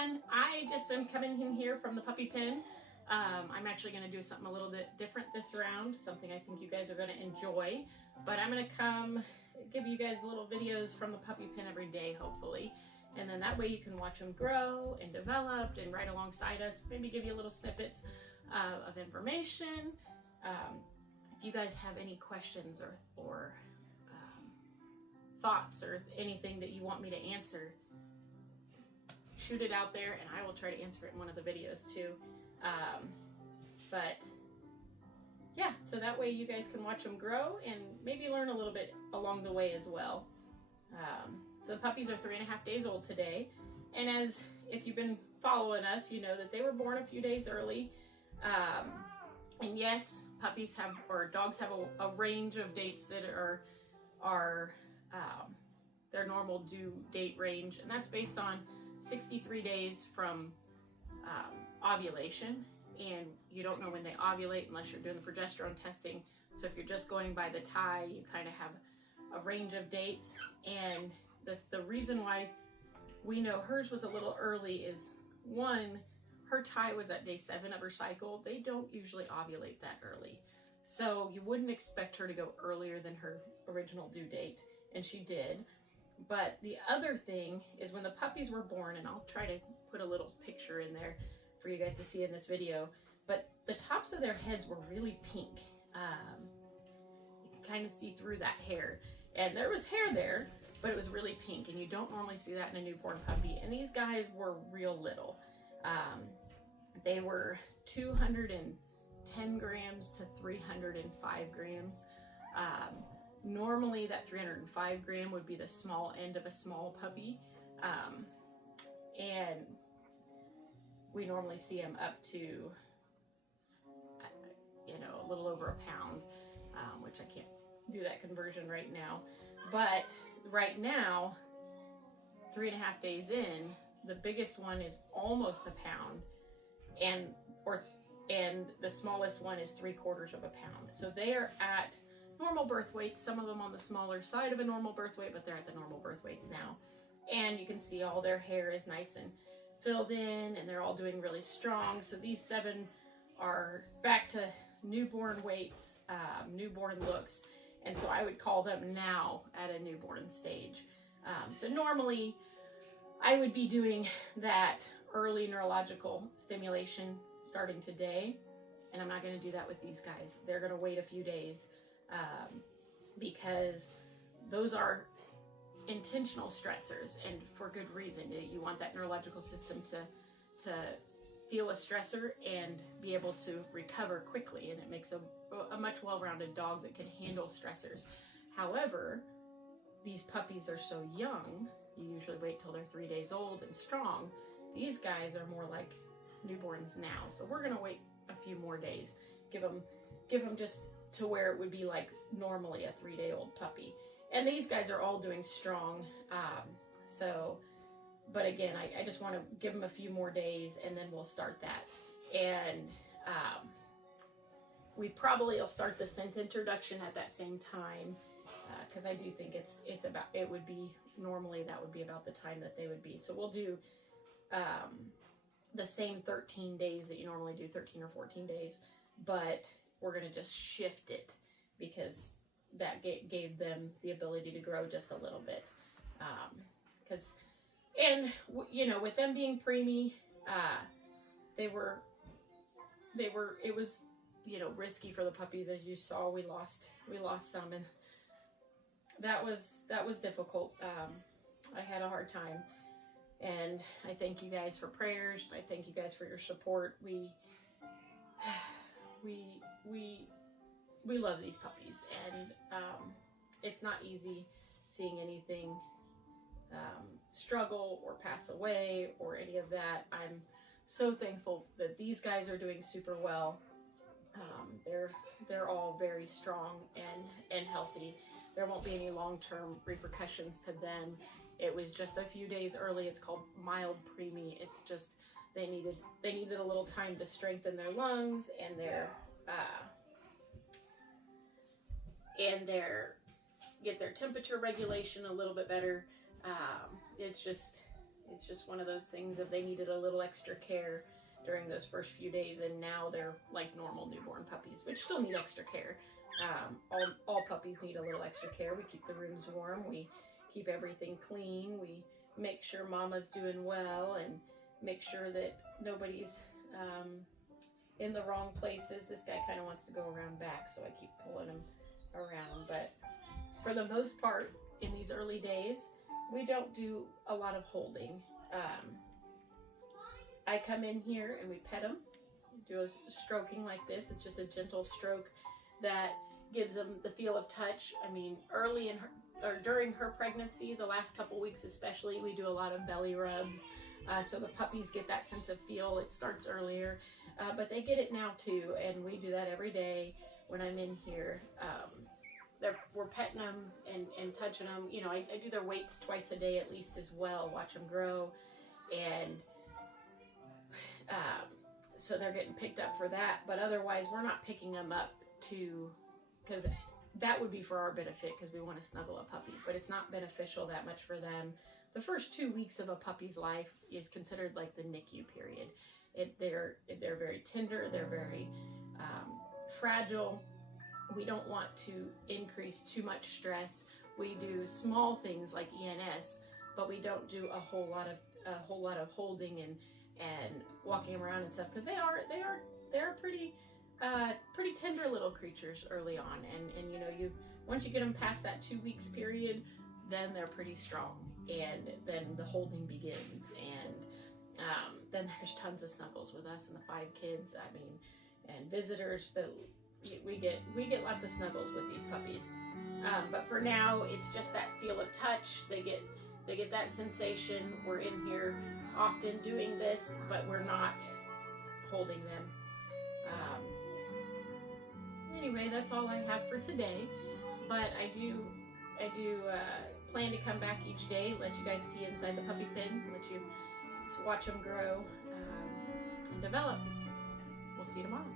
everyone. I just am coming in here from the puppy pen. I'm actually going to do something a little bit different this round, something I think you guys are going to enjoy. But I'm going to come give you guys little videos from the puppy pen every day, hopefully. And then that way you can watch them grow and develop and right alongside us, maybe give you little snippets of information. If you guys have any questions or thoughts or anything that you want me to answer, shoot it out there and I will try to answer it in one of the videos too. But yeah, so that way you guys can watch them grow and maybe learn a little bit along the way as well. So the puppies are 3.5 days old today. And as if you've been following us, you know that they were born a few days early. And yes, puppies have, or dogs have a range of dates that are their normal due date range, and that's based on 63 days from ovulation. And you don't know when they ovulate unless you're doing the progesterone testing. So if you're just going by the tie, you kind of have a range of dates. And the reason why we know hers was a little early is, one, her tie was at day 7 of her cycle. They don't usually ovulate that early. So you wouldn't expect her to go earlier than her original due date, and she did. But the other thing is when the puppies were born, and I'll try to put a little picture in there for you guys to see in this video, but the tops of their heads were really pink. You can kind of see through that hair. And there was hair there, but it was really pink, and you don't normally see that in a newborn puppy. And these guys were real little. They were 210 grams to 305 grams. Normally that 305 gram would be the small end of a small puppy. And we normally see them up to, you know, a little over a pound, which I can't do that conversion right now. But right now, 3.5 days in, the biggest one is almost a pound, and the smallest one is 3/4 of a pound. So they are at normal birth weights, some of them on the smaller side of a normal birth weight, but they're at the normal birth weights now. And you can see all their hair is nice and filled in, and they're all doing really strong. So these 7 are back to newborn weights, newborn looks. And so I would call them now at a newborn stage. So normally I would be doing that early neurological stimulation starting today, and I'm not going to do that with these guys. They're going to wait a few days because those are intentional stressors, and for good reason. You want that neurological system to feel a stressor and be able to recover quickly, and it makes a much well-rounded dog that can handle stressors. However, these puppies are so young, you usually wait till they're 3 days old and strong. These guys are more like newborns now, so we're gonna wait a few more days. Give them just to where it would be like normally a 3-day-old puppy. And these guys are all doing strong. But again, I just want to give them a few more days, and then we'll start that. And we probably will start the scent introduction at that same time, because I do think it would be normally that would be about the time that they would be. So we'll do the same 13 days that you normally do, 13 or 14 days, but we're going to just shift it because that gave them the ability to grow just a little bit. And you know, with them being preemie, it was, you know, risky for the puppies. As you saw, we lost some, and that was difficult. I had a hard time, and I thank you guys for prayers. I thank you guys for your support. We love these puppies, and it's not easy seeing anything struggle or pass away or any of that. I'm so thankful that these guys are doing super well. They're all very strong and healthy. There won't be any long-term repercussions to them. It was just a few days early. It's called mild preemie. It's just they needed a little time to strengthen their lungs and get their temperature regulation a little bit better. It's just one of those things that they needed a little extra care during those first few days, and now they're like normal newborn puppies, which still need extra care. All puppies need a little extra care. We keep the rooms warm, we keep everything clean, we make sure mama's doing well, and make sure that nobody's in the wrong places. This guy kind of wants to go around back, so I keep pulling him around. But for the most part, in these early days, we don't do a lot of holding. I come in here and we pet them, do a stroking like this. It's just a gentle stroke that gives them the feel of touch. I mean, early in her, or during her pregnancy, the last couple weeks especially, we do a lot of belly rubs, so the puppies get that sense of feel. It starts earlier, but they get it now too, and we do that every day when I'm in here. We're petting them and touching them. You know, I do their weights twice a day at least as well, watch them grow, and so they're getting picked up for that. But otherwise, we're not picking them up because that would be for our benefit, because we want to snuggle a puppy, but it's not beneficial that much for them. The first 2 weeks of a puppy's life is considered like the NICU period. They're very tender, they're very fragile. We don't want to increase too much stress. We do small things like ENS, but we don't do a whole lot of holding and walking around and stuff, because they're pretty tender little creatures early on, and you know, once you get them past that 2 weeks period, then they're pretty strong, and then the holding begins, and then there's tons of snuggles with us and the 5 kids. I mean, and visitors, that we get lots of snuggles with these puppies. But for now, it's just that feel of touch. They get that sensation. We're in here often doing this, but we're not holding them. Anyway, that's all I have for today. But I do plan to come back each day, let you guys see inside the puppy pen, let you watch them grow and develop. We'll see you tomorrow.